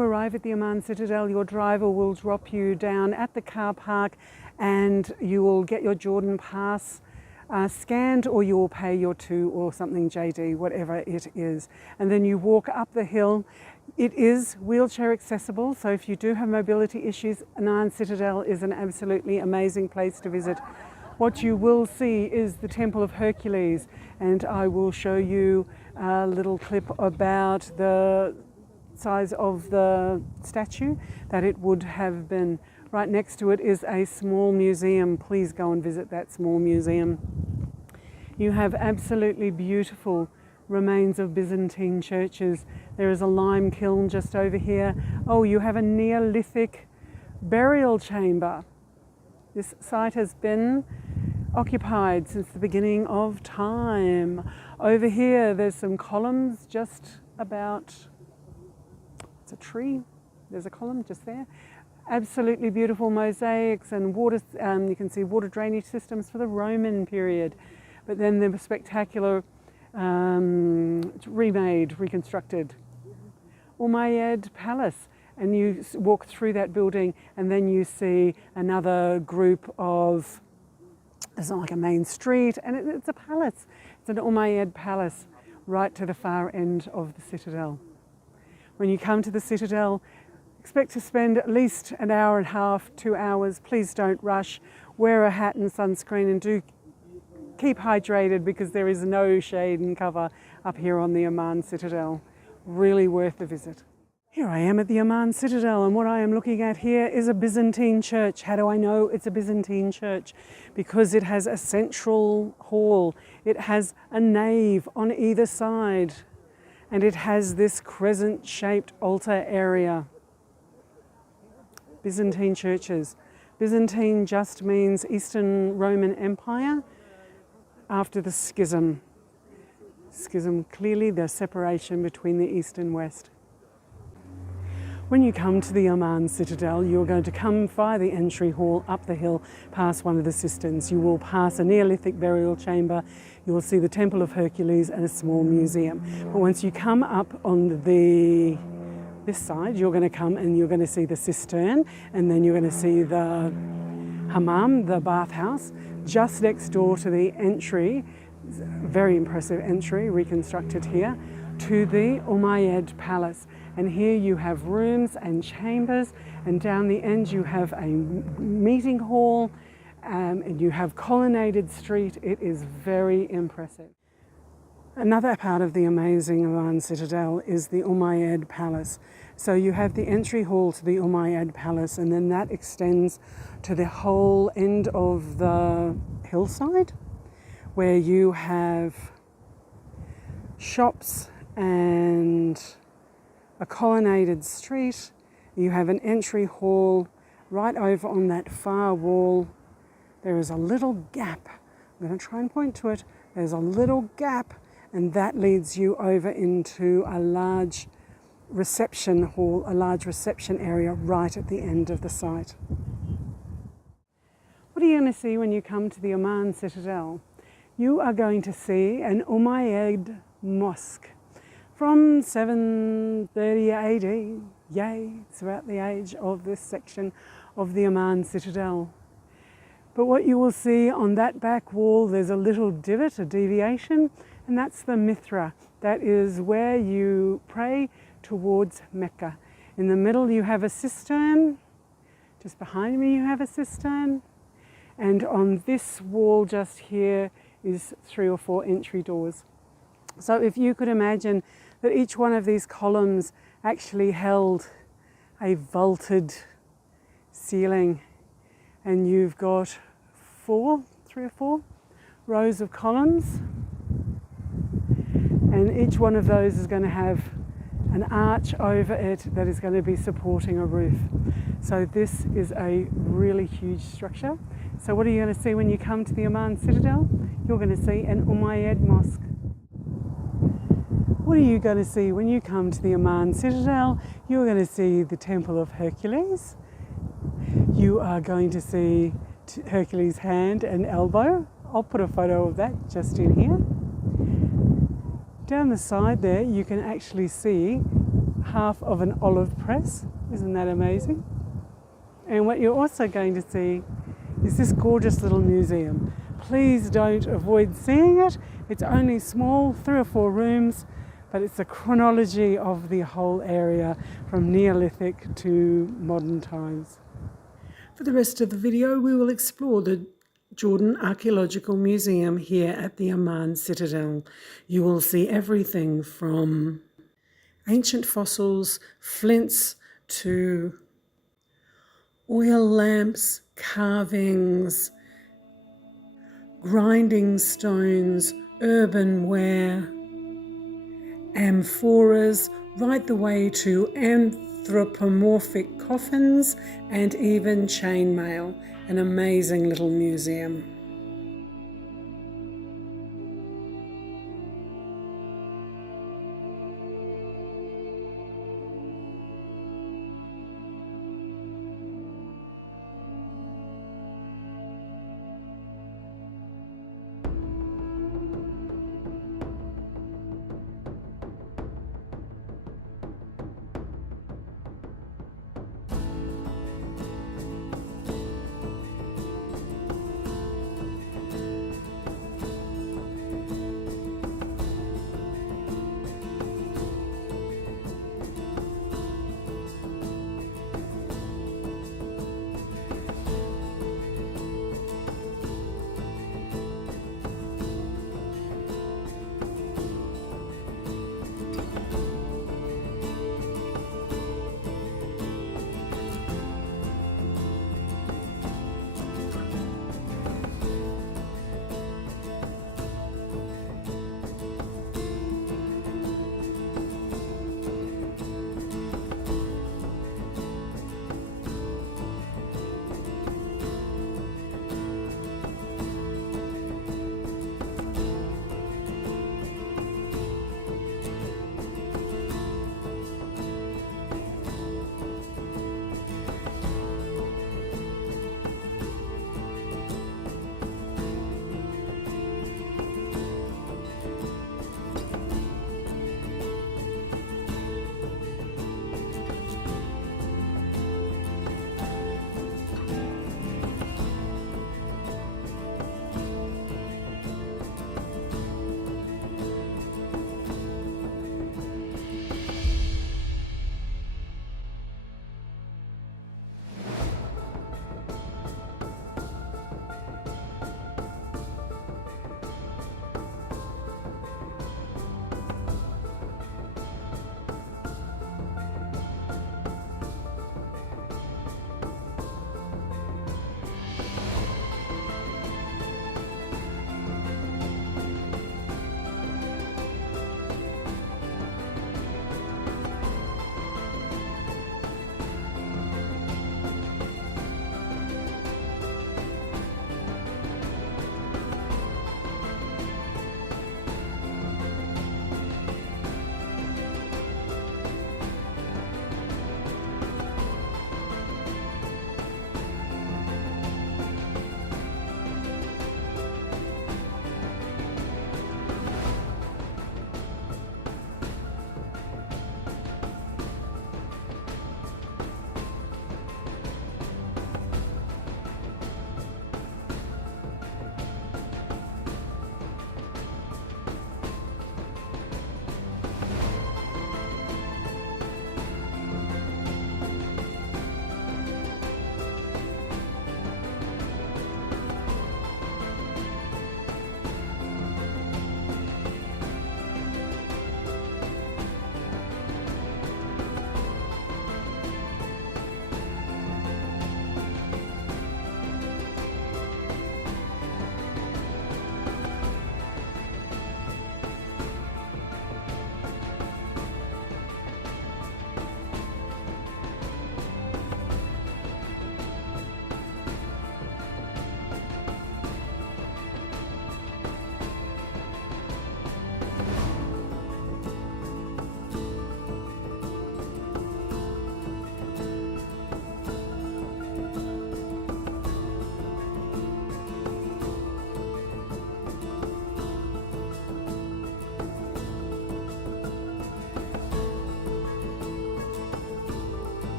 arrive at the Amman Citadel, your driver will drop you down at the car park and you will get your Jordan pass scanned, or you will pay your 2 or something JD, whatever it is. And then you walk up the hill. It is wheelchair accessible, so if you do have mobility issues, Amman Citadel is an absolutely amazing place to visit. What you will see is the Temple of Hercules, and I will show you a little clip about the size of the statue that it would have been. Right next to it is a small museum. Please go and visit that small museum. You have absolutely beautiful remains of Byzantine churches. There is a lime kiln just over here. Oh, you have a Neolithic burial chamber. This site has been occupied since the beginning of time. Over here, there's some columns just about, it's a tree, there's a column just there. Absolutely beautiful mosaics and water, you can see water drainage systems for the Roman period. But then the spectacular remade, reconstructed Umayyad Palace. And you walk through that building and then you see another group of, there's like a main street, and it's a palace. It's an Umayyad Palace right to the far end of the citadel. When you come to the citadel, expect to spend at least an hour and a half, 2 hours. Please don't rush. Wear a hat and sunscreen, and do keep hydrated because there is no shade and cover up here on the Amman Citadel. Really worth the visit. Here I am at the Amman Citadel, and what I am looking at here is a Byzantine church. How do I know it's a Byzantine church? Because it has a central hall, it has a nave on either side, and it has this crescent-shaped altar area. Byzantine churches. Byzantine just means Eastern Roman Empire after the schism. Schism, clearly the separation between the East and West. When you come to the Amman Citadel, you're going to come via the entry hall up the hill past one of the cisterns. You will pass a Neolithic burial chamber, you will see the Temple of Hercules and a small museum. But once you come up on this side, you're going to come and you're going to see the cistern, and then you're going to see the hammam, the bathhouse, just next door to the entry, very impressive entry reconstructed here, to the Umayyad Palace. And here you have rooms and chambers, and down the end you have a meeting hall, and you have colonnaded street. It is very impressive. Another part of the amazing Amman Citadel is the Umayyad Palace. So you have the entry hall to the Umayyad Palace, and then that extends to the whole end of the hillside, where you have shops and a colonnaded street. You have an entry hall right over on that far wall. There is a little gap. I'm going to try and point to it. There's a little gap, and that leads you over into a large reception hall, a large reception area right at the end of the site. What are you going to see when you come to the Amman Citadel? You are going to see an Umayyad mosque from 730 AD. Yay, it's about the age of this section of the Amman Citadel. But what you will see on that back wall, there's a little divot, a deviation, and that's the Mithra. That is where you pray towards Mecca. In the middle you have a cistern, just behind me you have a cistern, and on this wall just here is 3 or 4 entry doors. So if you could imagine that each one of these columns actually held a vaulted ceiling, and you've got 3 or 4 rows of columns, and each one of those is going to have an arch over it that is going to be supporting a roof. So this is a really huge structure. So what are you going to see when you come to the Amman Citadel? You're going to see an Umayyad mosque. What are you going to see when you come to the Amman Citadel? You're going to see the Temple of Hercules. You are going to see Hercules' hand and elbow. I'll put a photo of that just in here. Down the side there, you can actually see half of an olive press. Isn't that amazing? And what you're also going to see is this gorgeous little museum. Please don't avoid seeing it. It's only small, 3 or 4 rooms, but it's a chronology of the whole area from Neolithic to modern times. For the rest of the video, we will explore the Jordan Archaeological Museum here at the Amman Citadel. You will see everything from ancient fossils, flints, to oil lamps, carvings, grinding stones, earthenware, amphoras, right the way to anthropomorphic coffins and even chainmail. An amazing little museum.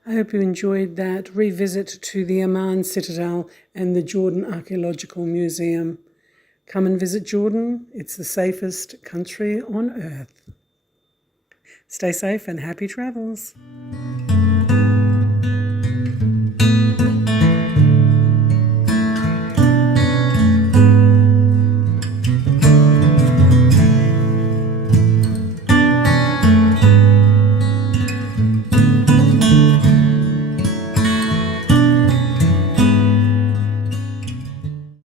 I hope you enjoyed that revisit to the Amman Citadel and the Jordan Archaeological Museum. Come and visit Jordan. It's the safest country on earth. Stay safe and happy travels.